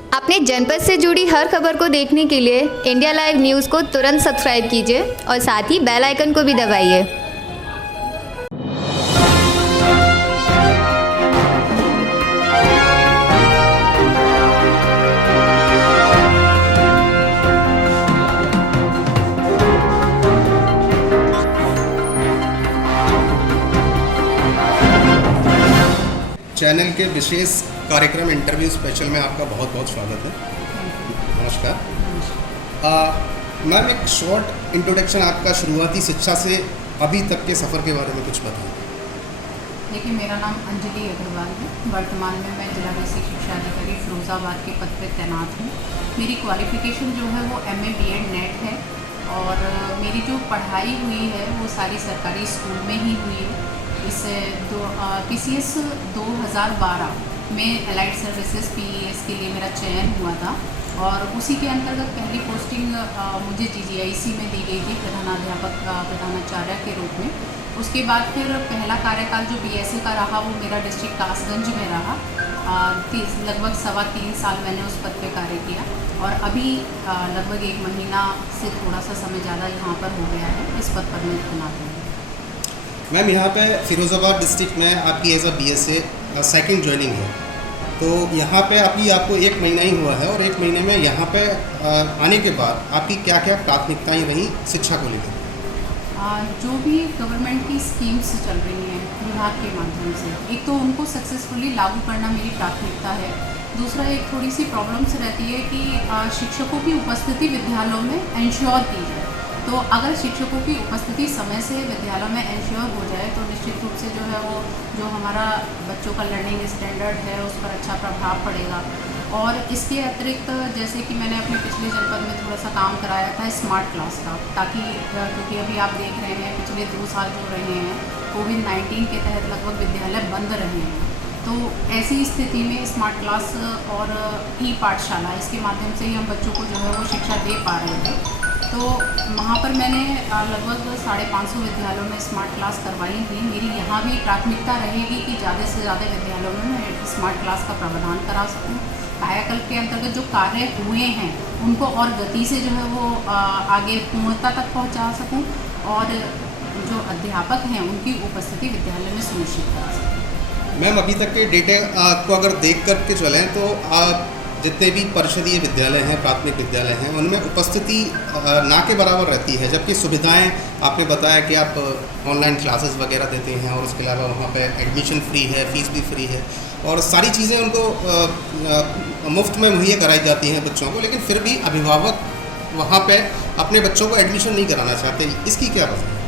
अपने जनपद से जुड़ी हर खबर को देखने के लिए इंडिया लाइव न्यूज़ को तुरंत सब्सक्राइब कीजिए और साथ ही बेल आइकन को भी दबाइए। चैनल के विशेष कार्यक्रम इंटरव्यू स्पेशल में आपका बहुत बहुत स्वागत है। नमस्कार मैम, एक शॉर्ट इंट्रोडक्शन आपका शुरुआती शिक्षा से अभी तक के सफ़र के बारे में कुछ बताएं। देखिए, मेरा नाम अंजलि अग्रवाल है। वर्तमान में मैं जिला बेसिक शिक्षा अधिकारी फिरोज़ाबाद के पद पर तैनात हूँ। मेरी क्वालिफ़िकेशन जो है वो MA BEd नेट है और मेरी जो पढ़ाई हुई है वो सारी सरकारी स्कूल में ही हुई है। इससे PCS 2012 में एलाइड सर्विसेज PES के लिए मेरा चयन हुआ था और उसी के अंतर्गत पहली पोस्टिंग मुझे GGIC में दी गई थी प्रधानाचार्य के रूप में। उसके बाद फिर पहला कार्यकाल जो BSA का रहा वो मेरा डिस्ट्रिक्ट कासगंज में रहा। लगभग 3.25 साल मैंने उस पद पे कार्य किया और अभी लगभग 1 महीना से थोड़ा सा समय ज़्यादा यहाँ पर हो गया है इस पद पर मैं तैनात हूँ। मैम, यहाँ पे फिरोज़ाबाद डिस्ट्रिक्ट में आपकी age a BSA second joining है, तो यहाँ पे आपको 1 महीना ही हुआ है और 1 महीने में यहाँ पे आने के बाद आपकी क्या क्या प्राथमिकताएं रहीं शिक्षा को लेकर? जो भी गवर्नमेंट की स्कीम्स चल रही हैं विभाग के माध्यम से, एक तो उनको सक्सेसफुली लागू करना मेरी प्राथमिकता है। दूसरा, एक थोड़ी सी प्रॉब्लम्स रहती है कि शिक्षकों की उपस्थिति विद्यालयों में इंश्योर की जाए। तो अगर शिक्षकों की उपस्थिति समय से विद्यालय में इंश्योर हो जाए तो निश्चित रूप से जो है वो जो हमारा बच्चों का लर्निंग स्टैंडर्ड है उस पर अच्छा प्रभाव पड़ेगा। और इसके अतिरिक्त जैसे कि मैंने अपने पिछले जनपद में थोड़ा सा काम कराया था स्मार्ट क्लास का, ताकि क्योंकि अभी आप देख रहे हैं पिछले 2 साल जो रहे हैं कोविड-19 के तहत लगभग विद्यालय बंद रहे हैं। तो ऐसी स्थिति में स्मार्ट क्लास और ई-पाठशाला इसके माध्यम से ही हम बच्चों को जो है वो शिक्षा दे पा रहे थे। तो वहाँ पर मैंने लगभग 550 विद्यालयों में स्मार्ट क्लास करवाई थी। मेरी यहाँ भी प्राथमिकता रहेगी कि ज़्यादा से ज़्यादा विद्यालयों में मैं स्मार्ट क्लास का प्रावधान करा सकूँ। कायाकल्प के अंतर्गत जो कार्य हुए हैं उनको और गति से जो है वो आगे पूर्णता तक पहुँचा सकूँ और जो अध्यापक हैं उनकी उपस्थिति विद्यालय में सुनिश्चित करा सकूँ। मैम, अभी तक के डेटे को अगर देख कर के चलें तो जितने भी परिषदीय विद्यालय हैं, प्राथमिक विद्यालय हैं, उनमें उपस्थिति ना के बराबर रहती है, जबकि सुविधाएं आपने बताया कि आप ऑनलाइन क्लासेस वगैरह देते हैं और उसके अलावा वहाँ पे एडमिशन फ्री है, फीस भी फ्री है और सारी चीज़ें उनको मुफ्त में मुहैया कराई जाती हैं बच्चों को, लेकिन फिर भी अभिभावक वहाँ पे अपने बच्चों को एडमिशन नहीं कराना चाहते। इसकी क्या वजह है?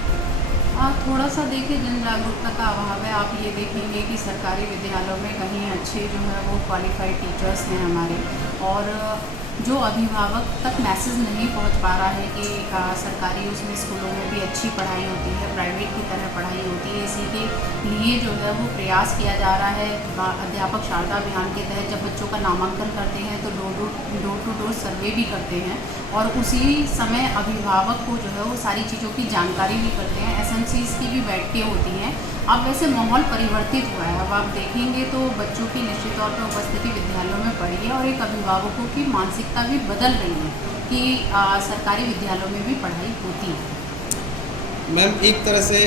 थोड़ा सा देखिए, जन जागरूकता का अभाव है। आप ये देखेंगे कि सरकारी विद्यालयों में कहीं अच्छे जो है वो क्वालिफाइड टीचर्स हैं हमारे, और जो अभिभावक तक मैसेज नहीं पहुंच पा रहा है कि सरकारी उसमें स्कूलों में भी अच्छी पढ़ाई होती है, प्राइवेट की तरह पढ़ाई होती है। इसी के लिए जो है वो प्रयास किया जा रहा है। अध्यापक शारदा अभियान के तहत जब बच्चों का नामांकन करते हैं तो डोर टू डोर सर्वे भी करते हैं और उसी समय अभिभावक को जो है वो सारी चीज़ों की जानकारी भी करते हैं। SMCs की भी बैठकें होती हैं। अब वैसे माहौल परिवर्तित हुआ है। अब आप देखेंगे तो बच्चों की निश्चित तौर पर उपस्थिति विद्यालयों में बढ़ी है और एक अभिभावकों की मानसिकता भी बदल रही है कि सरकारी विद्यालयों में भी पढ़ाई होती है। मैम, एक तरह से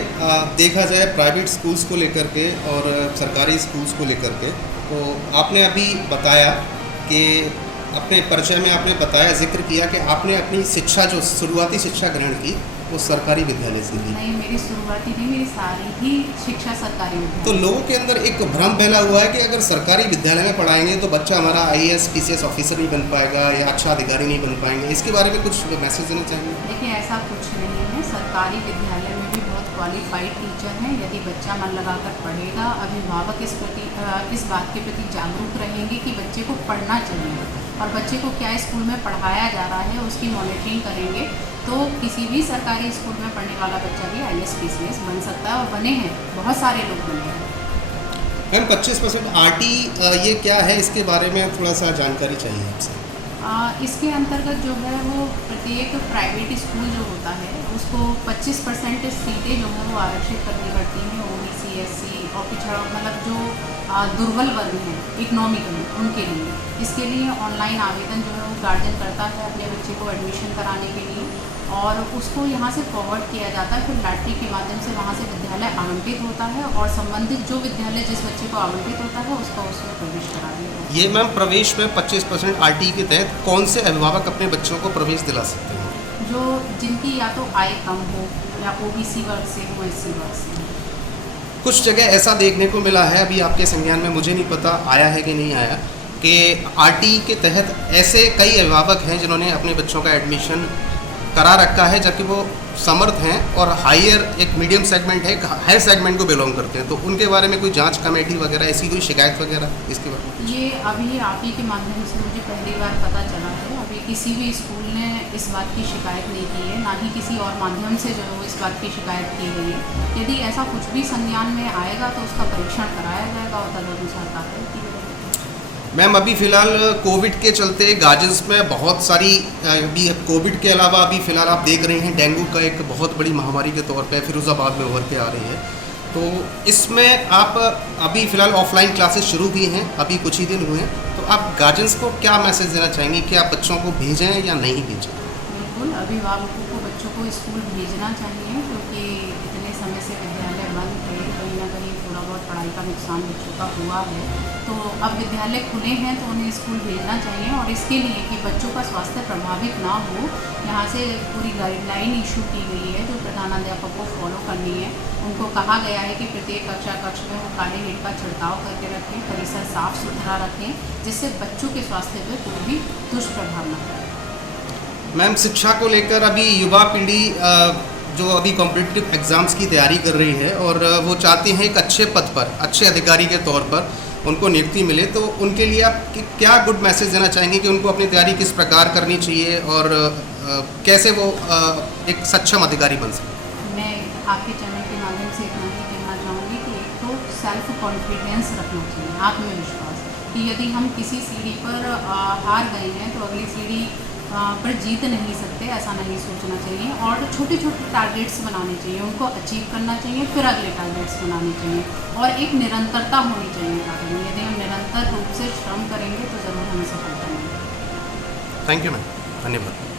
देखा जाए प्राइवेट स्कूल्स को लेकर के और सरकारी स्कूल्स को लेकर के, तो आपने अभी बताया कि अपने परिचय में आपने बताया, जिक्र किया कि आपने अपनी शिक्षा जो शुरुआती शिक्षा ग्रहण की वो सरकारी विद्यालय से ली। नहीं, मेरी शुरुआती नहीं, मेरी सारी ही शिक्षा सरकारी विद्यालय। तो लोगों के अंदर एक भ्रम फैला हुआ है कि अगर सरकारी विद्यालय में पढ़ाएंगे तो बच्चा हमारा IAS PCS ऑफिसर नहीं बन पाएगा या अच्छा अधिकारी नहीं बन पाएंगे। इसके बारे में कुछ मैसेज देना चाहेंगे? देखिए, ऐसा कुछ नहीं है। सरकारी विद्यालय में भी बहुत क्वालिफाइड टीचर हैं। यदि बच्चा मन लगाकर पढ़ेगा, अभिभावक इस बात के प्रति जागरूक रहेंगे कि बच्चे को पढ़ना चाहिए और बच्चे को क्या स्कूल में पढ़ाया जा रहा है उसकी मॉनिटरिंग करेंगे तो किसी भी सरकारी स्कूल में पढ़ने वाला बच्चा भी IAS PCS बन सकता है और बने हैं, बहुत सारे लोग बने हैं। मैम, 25% RT ये क्या है, इसके बारे में थोड़ा सा जानकारी चाहिए आपसे। इसके अंतर्गत जो है वो प्रत्येक प्राइवेट स्कूल जो होता है उसको 25% सीटें जो है वो आरक्षित करनी पड़ती हैं OBC SC और पिछड़ा मतलब जो दुर्बल वर्ग हैं इकोनॉमिकली उनके लिए। इसके लिए ऑनलाइन आवेदन जो है वो गार्जियन करता है अपने बच्चे को एडमिशन कराने के लिए और उसको यहाँ से फॉरवर्ड किया जाता है। फिर लॉटरी के माध्यम से वहाँ से विद्यालय आवंटित होता है और संबंधित जो विद्यालय जिस बच्चे को आवंटित होता है उसका उसमें प्रवेश करा दिया जाता है। ये मैम प्रवेश में 25% RT के तहत कौन से अभिभावक अपने बच्चों को प्रवेश दिला सकते हैं? जो जिनकी या तो आय कम हो या OBC वर्ग से हो SC वर्ग से हो। कुछ जगह ऐसा देखने को मिला है, अभी आपके संज्ञान में मुझे नहीं पता आया है कि नहीं आया, कि RT के तहत ऐसे कई अभिभावक हैं जिन्होंने अपने बच्चों का एडमिशन करा रखा है जबकि वो समर्थ हैं और हायर एक मीडियम सेगमेंट है, हायर सेगमेंट को बिलोंग करते हैं। तो उनके बारे में कोई जांच कमेटी वगैरह ऐसी कोई शिकायत वगैरह इसके बारे में? ये अभी RT के माध्यम से मुझे पहली बार पता चला है। अभी किसी भी स्कूल ने इस बात की शिकायत नहीं की है, ना ही किसी और माध्यम से जो है वो इस बात की शिकायत की गई है। यदि ऐसा कुछ भी संज्ञान में आएगा तो उसका परीक्षण कराया जाएगा और तदनुसार कार्रवाई की जाएगी। मैम अभी फ़िलहाल कोविड के चलते गार्जियंस में बहुत सारी अभी कोविड के अलावा अभी फ़िलहाल आप देख रहे हैं डेंगू का एक बहुत बड़ी महामारी के तौर पे फिरोज़ाबाद में उभर के आ रही है। तो इसमें आप अभी फ़िलहाल ऑफलाइन क्लासेस शुरू भी हैं, अभी कुछ ही दिन हुए हैं, तो आप गार्जियंस को क्या मैसेज देना चाहेंगे कि आप बच्चों को भेजें या नहीं भेजें? बिल्कुल, अभिभावकों को बच्चों को स्कूल भेजना चाहिए क्योंकि इतने समय से विद्यालय बंद थे, कहीं ना कहीं थोड़ा बहुत पढ़ाई का नुकसान बच्चों का हुआ है। तो अब विद्यालय खुले हैं तो उन्हें स्कूल भेजना चाहिए और इसके लिए कि बच्चों का स्वास्थ्य प्रभावित ना हो, यहाँ से पूरी गाइडलाइन इशू की गई है जो प्रधानाध्यापक को फॉलो करनी है। उनको कहा गया है कि प्रत्येक कक्षा कक्ष में वो काले हीट का छिड़काव करके रखें, परिसर साफ सुथरा रखें, जिससे बच्चों के स्वास्थ्य पर कोई भी दुष्प्रभाव न पड़े। मैम शिक्षा को लेकर अभी युवा पीढ़ी जो अभी कॉम्पिटिटिव एग्ज़ाम्स की तैयारी कर रही है और वो चाहती हैं एक अच्छे पद पर, अच्छे अधिकारी के तौर पर उनको नियुक्ति मिले, तो उनके लिए आप क्या गुड मैसेज देना चाहेंगे कि उनको अपनी तैयारी किस प्रकार करनी चाहिए और कैसे वो एक सक्षम अधिकारी बन सकें? मैं आपके चैनल के माध्यम से इतना ही कहना चाहूँगी कि एक तो सेल्फ कॉन्फिडेंस रखना चाहिए, आत्मविश्वास, कि यदि हम किसी सीढ़ी पर हार गए हैं तो अगली सीढ़ी पर जीत नहीं सकते, ऐसा नहीं सोचना चाहिए और छोटे छोटे टारगेट्स बनाने चाहिए, उनको अचीव करना चाहिए, फिर अगले टारगेट्स बनाने चाहिए और एक निरंतरता होनी चाहिए कार्य में। यदि हम निरंतर रूप से श्रम करेंगे तो ज़रूर हमें सफलता मिलेगी। थैंक यू मैम, धन्यवाद।